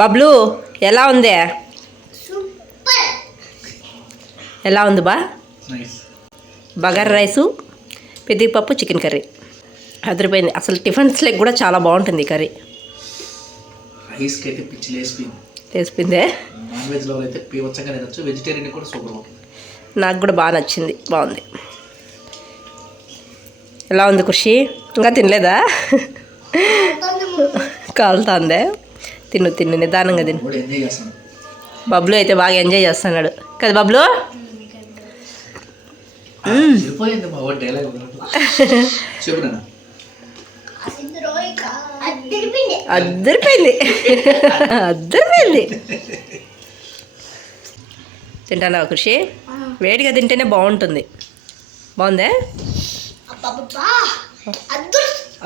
బబ్లు ఎలా ఉంది? ఎలా ఉంది బా? బగారా రైసు, పెద్దపప్పు, చికెన్ కర్రీ అదిరిపోయింది. అసలు టిఫిన్స్ లెగ్ కూడా చాలా బాగుంటుంది కర్రీ. లేసిపోయిందే. నాకు కూడా బాగా నచ్చింది, బాగుంది. ఎలా ఉంది ఖుషి? ఇంకా తినలేదా? కాలుతుందే. తిను నిదానంగా తిను. బబ్లు అయితే బాగా ఎంజాయ్ చేస్తున్నాడు కదా బబ్లు? అద్దరిపోయింది. తింటానా ఖుషి? వేడిగా తింటేనే బాగుంటుంది. బాగుందే?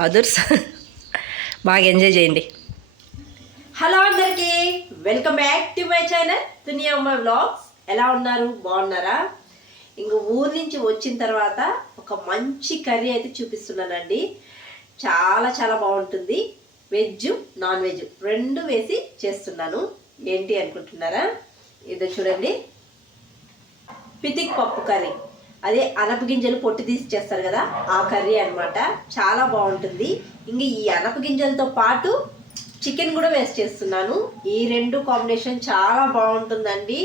అదుర్స్. బాగా ఎంజాయ్ చేయండి. హలో అందరికీ, welcome back to my channel దునియా అమ్మ వ్లాగ్స్. ఎలా ఉన్నారు? బాగున్నారా? ఇంక ఊరు నుంచి వచ్చిన తర్వాత ఒక మంచి కర్రీ అయితే చూపిస్తున్నానండి. చాలా చాలా బాగుంటుంది. వెజ్ నాన్ వెజ్ రెండు వేసి చేస్తున్నాను. ఏంటి అనుకుంటున్నారా? ఇదో చూడండి, పితిక్ పప్పు కర్రీ. అదే అనప గింజలు పొట్టు తీసి చేస్తారు కదా, ఆ కర్రీ అనమాట. చాలా బాగుంటుంది. ఇంక ఈ అనప గింజలతో పాటు చికెన్ కూడా వేస్ట్ చేస్తున్నాను. ఈ రెండు కాంబినేషన్ చాలా బాగుంటుందండి.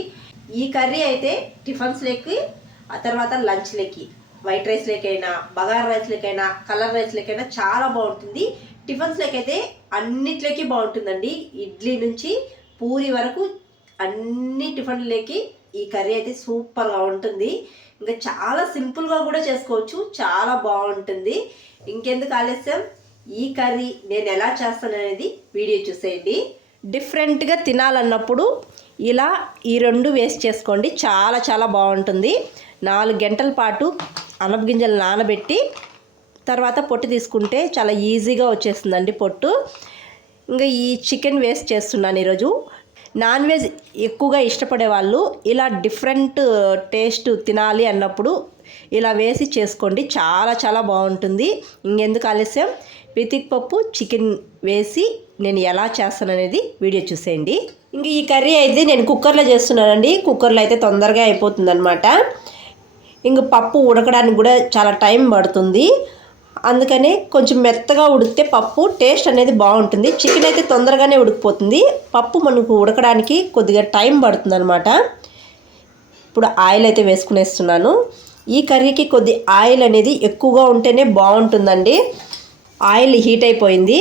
ఈ కర్రీ అయితే టిఫిన్స్ లెక్కి, ఆ తర్వాత లంచ్ లెక్కి, వైట్ రైస్ లెక్కైనా, బగారా రైస్ లెక్కైనా, కలర్ రైస్ లెక్కైనా చాలా బాగుంటుంది. టిఫిన్స్ లెక్కైతే అన్నిట్లకి బాగుంటుందండి. ఇడ్లీ నుంచి పూరి వరకు అన్ని టిఫిన్లకి ఈ కర్రీ అయితే సూపర్గా ఉంటుంది. ఇంకా చాలా సింపుల్గా కూడా చేసుకోవచ్చు, చాలా బాగుంటుంది. ఇంకెందుకు ఆలస్యం, ఈ కర్రీ నేను ఎలా చేస్తాననేది వీడియో చూసేయండి. డిఫరెంట్గా తినాలన్నప్పుడు ఇలా ఈ రెండు వేస్ట్ చేసుకోండి, చాలా చాలా బాగుంటుంది. 4 గంటల పాటు అనపగింజలు నానబెట్టి తర్వాత పొట్టు తీసుకుంటే చాలా ఈజీగా వచ్చేస్తుందండి పొట్టు. ఇంకా ఈ చికెన్ వేస్ట్ చేస్తున్నాను ఈరోజు. నాన్ వెజ్ ఎక్కువగా ఇష్టపడే వాళ్ళు ఇలా డిఫరెంట్ టేస్ట్ తినాలి అన్నప్పుడు ఇలా వేసి చేసుకోండి, చాలా చాలా బాగుంటుంది. ఇంకెందుకు ఆలస్యం, పితిక్ పప్పు చికెన్ వేసి నేను ఎలా చేస్తాననేది వీడియో చూసేయండి. ఇంక ఈ కర్రీ అయితే నేను కుక్కర్లో చేస్తున్నానండి. కుక్కర్లో అయితే తొందరగా అయిపోతుంది అనమాట. ఇంక పప్పు ఉడకడానికి కూడా చాలా టైం పడుతుంది. అందుకనే కొంచెం మెత్తగా ఉడికితే పప్పు టేస్ట్ అనేది బాగుంటుంది. చికెన్ అయితే తొందరగానే ఉడికిపోతుంది, పప్పు మనకు ఉడకడానికి కొద్దిగా టైం పడుతుంది అనమాట. ఇప్పుడు ఆయిల్ అయితే వేసుకునేస్తున్నాను. ఈ కర్రీకి కొద్ది ఆయిల్ అనేది ఎక్కువగా ఉంటేనే బాగుంటుందండి. ఆయిల్ హీట్ అయిపోయింది.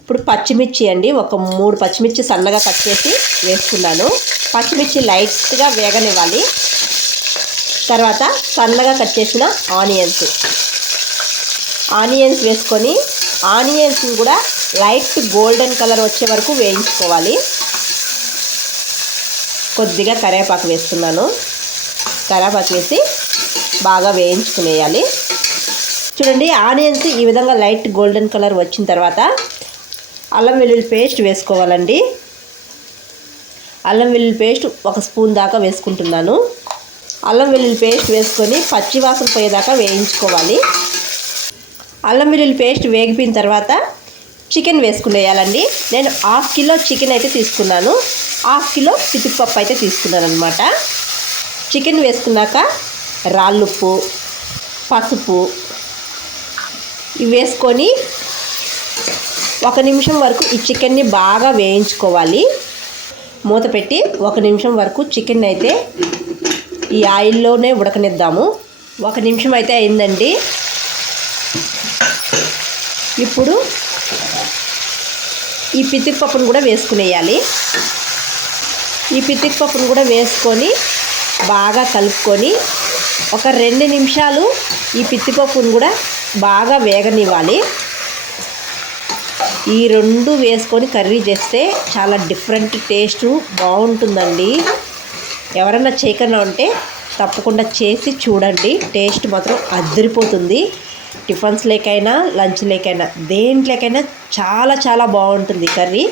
ఇప్పుడు పచ్చిమిర్చి అండి, ఒక 3 పచ్చిమిర్చి సన్నగా కట్ చేసి వేసుకున్నాను. పచ్చిమిర్చి లైట్గా వేగనివ్వాలి. తర్వాత సన్నగా కట్ చేసిన ఆనియన్స్ వేసుకొని ఆనియన్స్ కూడా లైట్ గోల్డెన్ కలర్ వచ్చే వరకు వేయించుకోవాలి. కొద్దిగా కరివేపాకు వేస్తున్నాను. కరివేపాకు వేసి బాగా వేయించుకునేయాలి. చూడండి, ఆనియన్స్ ఈ విధంగా లైట్ గోల్డెన్ కలర్ వచ్చిన తర్వాత అల్లం వెల్లుల్లి పేస్ట్ వేసుకోవాలండి. అల్లం వెల్లుల్లి పేస్ట్ 1 స్పూన్ దాకా వేసుకుంటున్నాను. అల్లం వెల్లుల్లి పేస్ట్ వేసుకొని పచ్చివాసన పోయేదాకా వేయించుకోవాలి. అల్లం వెల్లుల్లి పేస్ట్ వేగిపోయిన తర్వాత చికెన్ వేసుకునేయాలండి. నేను 1/2 కిలో చికెన్ అయితే తీసుకున్నాను. 1/2 కిలో పితిక్ అయితే తీసుకున్నాను అనమాట. చికెన్ వేసుకున్నాక రాళ్ళుప్పు, పసుపు ఇవి వేసుకొని 1 నిమిషం వరకు ఈ చికెన్ని బాగా వేయించుకోవాలి. మూత పెట్టి 1 నిమిషం వరకు చికెన్ అయితే ఈ ఆయిల్లోనే ఉడకనిద్దాము. 1 నిమిషం అయితే అయిందండి. ఇప్పుడు ఈ పితిక్ పప్పును కూడా వేసుకునేయాలి. ఈ పితిక్ పప్పును కూడా వేసుకొని బాగా కలుపుకొని ఒక 2 నిమిషాలు ఈ పితిపప్పును కూడా బాగా వేగనివ్వాలి. ఈ రెండు వేసుకొని కర్రీ చేస్తే చాలా డిఫరెంట్ టేస్ట్ బాగుంటుందండి. ఎవరన్నా చేయకుండా ఉంటే తప్పకుండా చేసి చూడండి, టేస్ట్ మాత్రం అదిరిపోతుంది. టిఫిన్స్ లేకైనా లంచ్ లేకైనా దేంట్లోకైనా చాలా చాలా బాగుంటుంది కర్రీ.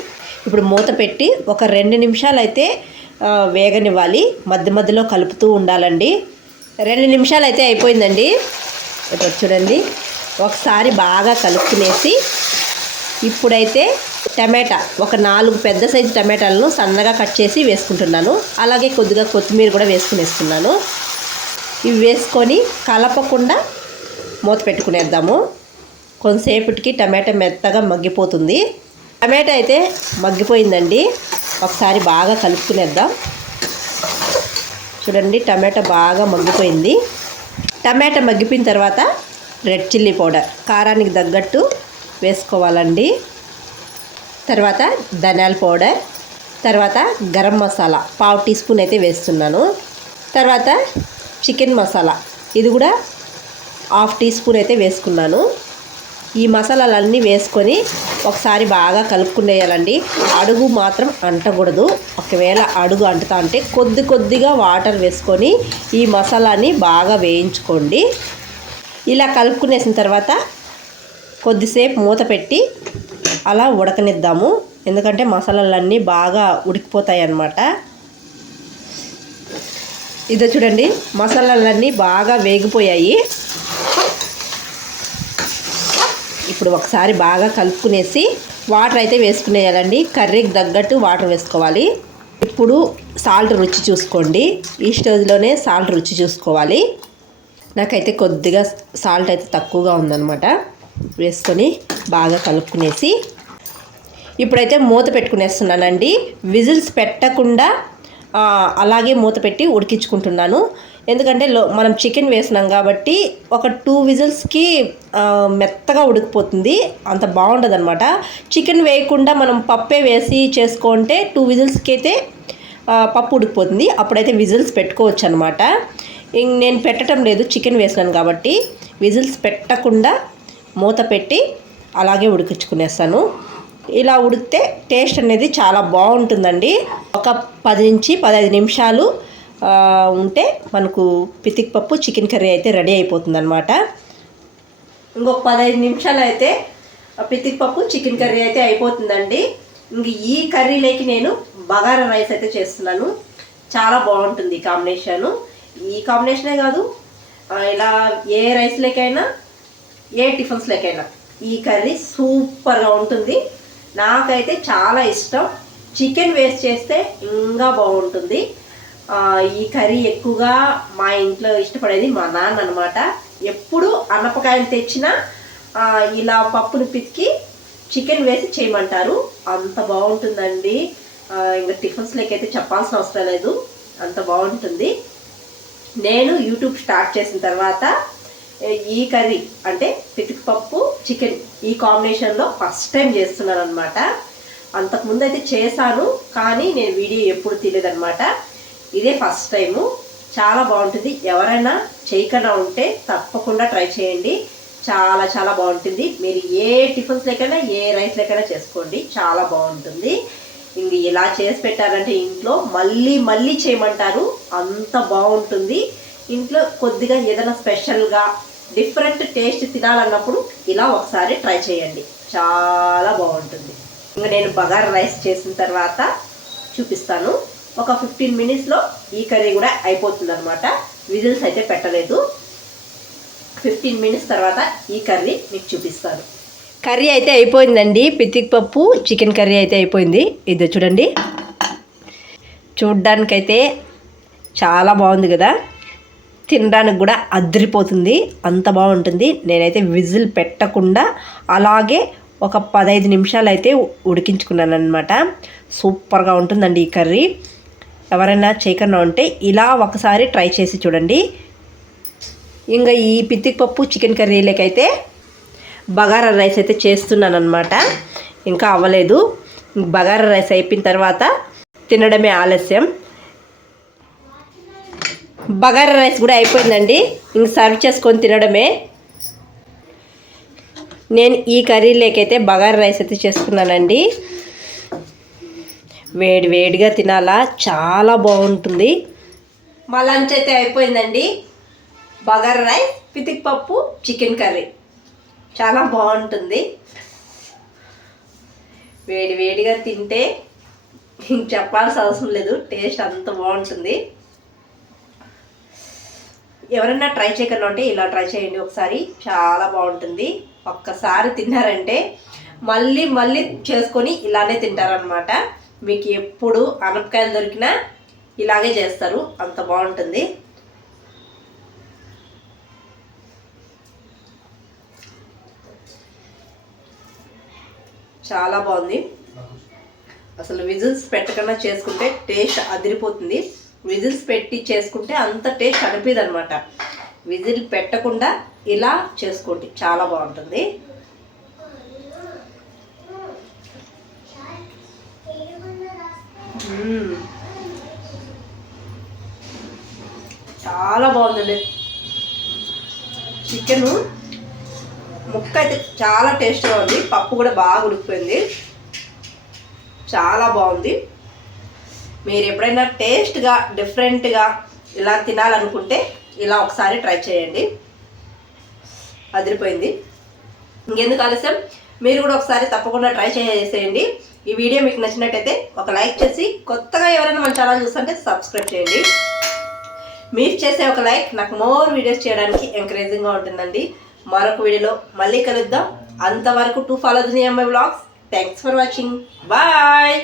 ఇప్పుడు మూత పెట్టి ఒక 2 నిమిషాలు అయితే వేగనివ్వాలి. మధ్య మధ్యలో కలుపుతూ ఉండాలండి. 2 నిమిషాలు అయితే అయిపోయిందండి. ఇప్పుడు చూడండి, ఒకసారి బాగా కలుపుకునేసి ఇప్పుడైతే టమాటా ఒక 4 పెద్ద సైజు టమాటాలను సన్నగా కట్ చేసి వేసుకుంటున్నాను. అలాగే కొద్దిగా కొత్తిమీర కూడా వేసుకునేస్తున్నాను. ఇవి వేసుకొని కలపకుండా మూత పెట్టుకునేద్దాము. కొంతసేపటికి టమాటా మెత్తగా మగ్గిపోతుంది. టమాటా అయితే మగ్గిపోయిందండి. ఒకసారి బాగా కలుపుకునేద్దాం. చూడండి, టమాటా బాగా మగ్గిపోయింది. టమాటా మగ్గిపోయిన తర్వాత రెడ్ చిల్లీ పౌడర్ కారానికి తగ్గట్టు వేసుకోవాలండి. తర్వాత ధనియాల పౌడర్, తర్వాత గరం మసాలా 1/2 టీ స్పూన్ అయితే వేస్తున్నాను. తర్వాత చికెన్ మసాలా ఇది కూడా 1/2 టీ స్పూన్ అయితే వేసుకున్నాను. ఈ మసాలాలన్నీ వేసుకొని ఒకసారి బాగా కలుపుకునేయాలండి. అడుగు మాత్రం అంటకూడదు. ఒకవేళ అడుగు అంటుతా అంటే కొద్దిగా వాటర్ వేసుకొని ఈ మసాలాని బాగా వేయించుకోండి. ఇలా కలుపుకునేసిన తర్వాత కొద్దిసేపు మూత పెట్టి అలా ఉడకనిద్దాము. ఎందుకంటే మసాలాలన్నీ బాగా ఉడికిపోతాయి అన్నమాట. ఇదో చూడండి, మసాలాలన్నీ బాగా వేగిపోయాయి. ఇప్పుడు ఒకసారి బాగా కలుపుకునేసి వాటర్ అయితే వేసుకునేయాలండి. కర్రీకి తగ్గట్టు వాటర్ వేసుకోవాలి. ఇప్పుడు సాల్ట్ రుచి చూసుకోండి. ఈ స్టేజ్లోనే సాల్ట్ రుచి చూసుకోవాలి. నాకైతే కొద్దిగా సాల్ట్ అయితే తక్కువగా ఉందన్నమాట. వేసుకొని బాగా కలుపుకునేసి ఇప్పుడైతే మూత పెట్టుకునేస్తున్నానండి. విజిల్స్ పెట్టకుండా అలాగే మూత పెట్టి ఉడికించుకుంటున్నాను. ఎందుకంటే మనం చికెన్ వేసినాం కాబట్టి ఒక 2 విజిల్స్కి మెత్తగా ఉడికిపోతుంది. అంత బాగుండదు అనమాట. చికెన్ వేయకుండా మనం పప్పే వేసి చేసుకుంటే 2 విజిల్స్కి అయితే పప్పు ఉడికిపోతుంది. అప్పుడైతే విజిల్స్ పెట్టుకోవచ్చు అనమాట. నేను పెట్టడం లేదు, చికెన్ వేసినాను కాబట్టి విజిల్స్ పెట్టకుండా మూత పెట్టి అలాగే ఉడికించుకునేస్తాను. ఇలా ఉడికితే టేస్ట్ అనేది చాలా బాగుంటుందండి. ఒక 10 నుంచి 15 నిమిషాలు ఉంటే మనకు పితిక్ పప్పు చికెన్ కర్రీ అయితే రెడీ అయిపోతుంది అనమాట. ఇంకొక 15 నిమిషాలు అయితే పితిక్ పప్పు చికెన్ కర్రీ అయితే అయిపోతుందండి. ఇంక ఈ కర్రీలోకి నేను బగారా రైస్ అయితే చేస్తున్నాను. చాలా బాగుంటుంది ఈ కాంబినేషను. ఈ కాంబినేషనే కాదు, ఇలా ఏ రైస్లోకైనా ఏ టిఫిన్స్లోకైనా ఈ కర్రీ సూపర్గా ఉంటుంది. నాకైతే చాలా ఇష్టం. చికెన్ వేస్ట్ చేస్తే ఇంకా బాగుంటుంది. ఈ కర్రీ ఎక్కువగా మా ఇంట్లో ఇష్టపడేది మా నాన్న అనమాట. ఎప్పుడు అన్నపకాయలు తెచ్చినా ఇలా పప్పును పితికి చికెన్ వేసి చేయమంటారు. అంత బాగుంటుందండి. ఇంకా టిఫిన్స్లోకి అయితే చెప్పాల్సిన అవసరం లేదు, అంత బాగుంటుంది. నేను యూట్యూబ్ స్టార్ట్ చేసిన తర్వాత ఈ కర్రీ అంటే పితిక్ పప్పు చికెన్ ఈ కాంబినేషన్లో ఫస్ట్ టైం చేస్తున్నాను అనమాట. అంతకుముందు అయితే చేశాను, కానీ నేను వీడియో ఎప్పుడు తీయలేదన్నమాట. ఇదే ఫస్ట్ టైము. చాలా బాగుంటుంది. ఎవరైనా చేయకుండా ఉంటే తప్పకుండా ట్రై చేయండి. చాలా చాలా బాగుంటుంది. మీరు ఏ టిఫిన్స్లోకైనా ఏ రైస్లోకైనా చేసుకోండి, చాలా బాగుంటుంది. ఇంక ఇలా చేసి పెట్టారంటే ఇంట్లో మళ్ళీ మళ్ళీ చేయమంటారు, అంత బాగుంటుంది. ఇంట్లో కొద్దిగా ఏదైనా స్పెషల్గా డిఫరెంట్ టేస్ట్ తినాలన్నప్పుడు ఇలా ఒకసారి ట్రై చేయండి, చాలా బాగుంటుంది. ఇంకా నేను బగారా రైస్ చేసిన తర్వాత చూపిస్తాను. ఒక 15 మినిట్స్లో ఈ కర్రీ కూడా అయిపోతుంది అనమాట. విజిల్స్ అయితే పెట్టలేదు. 15 మినిట్స్ తర్వాత ఈ కర్రీ మీకు చూపిస్తాను. కర్రీ అయితే అయిపోయిందండి. పితిక్ పప్పు చికెన్ కర్రీ అయితే అయిపోయింది. ఇది చూడండి, చూడ్డానికైతే చాలా బాగుంది కదా. తినడానికి కూడా అదిరిపోతుంది, అంత బాగుంటుంది. నేనైతే విజిల్ పెట్టకుండా అలాగే ఒక 15 నిమిషాలు అయితే ఉడికించుకున్నాను అనమాట. సూపర్గా ఉంటుందండి ఈ కర్రీ. ఎవరైనా చేయకుండా ఉంటే ఇలా ఒకసారి ట్రై చేసి చూడండి. ఇంకా ఈ పితిక్ పప్పు చికెన్ కర్రీలకైతే బగారా రైస్ అయితే చేస్తున్నాను అనమాట. ఇంకా అవ్వలేదు. బగారా రైస్ అయిపోయిన తర్వాత తినడమే ఆలస్యం. బగారా రైస్ కూడా అయిపోయిందండి. ఇంక సర్వ్ చేసుకొని తినడమే. నేను ఈ కర్రీలోకైతే బగారా రైస్ అయితే చేసుకున్నానండి. వేడి వేడిగా తినాలా, చాలా బాగుంటుంది. మా లంచ్ అయితే అయిపోయిందండి. బగారా రైస్, పితిక్ పప్పు, చికెన్ కర్రీ చాలా బాగుంటుంది. వేడి వేడిగా తింటే చెప్పాల్సిన అవసరం లేదు, టేస్ట్ అంత బాగుంటుంది. ఎవరైనా ట్రై చేయకుండా ఉంటే ఇలా ట్రై చేయండి ఒకసారి, చాలా బాగుంటుంది. ఒక్కసారి తిన్నారంటే మళ్ళీ మళ్ళీ చేసుకొని ఇలానే తింటారనమాట. మీకు ఎప్పుడు అనపకాయలు దొరికినా ఇలాగే చేస్తారు, అంత బాగుంటుంది. చాలా బాగుంది. అసలు విజిల్స్ పెట్టకుండా చేసుకుంటే టేస్ట్ అదిరిపోతుంది. విజిల్స్ పెట్టి చేసుకుంటే అంత టేస్ట్ అనిపిదు అనమాట. విజిల్ పెట్టకుండా ఇలా చేసుకోండి, చాలా బాగుంటుంది. చాలా బాగుందండి. చికెన్ ముక్క అయితే చాలా టేస్ట్గా ఉంది. పప్పు కూడా బాగా ఉడికిపోయింది, చాలా బాగుంది. మీరు ఎప్పుడైనా టేస్ట్గా డిఫరెంట్గా ఇలా తినాలనుకుంటే ఇలా ఒకసారి ట్రై చేయండి, అదిరిపోయింది. ఇంకెందుకు ఆలస్యం, మీరు కూడా ఒకసారి తప్పకుండా ట్రై చేసేయండి. ఈ వీడియో మీకు నచ్చినట్టయితే ఒక లైక్ చేసి, కొత్తగా ఎవరైనా మన ఛానల్ చూస్తుంటే సబ్స్క్రైబ్ చేయండి. మీరు చేసే ఒక లైక్ నాకు మోర్ వీడియోస్ చేయడానికి ఎంకరేజింగ్గా ఉంటుందండి. మరొక వీడియోలో మళ్ళీ కలుద్దాం. అంతవరకు టు ఫాలో దునియా అమ్మాయి vlogs. Thanks for watching. Bye.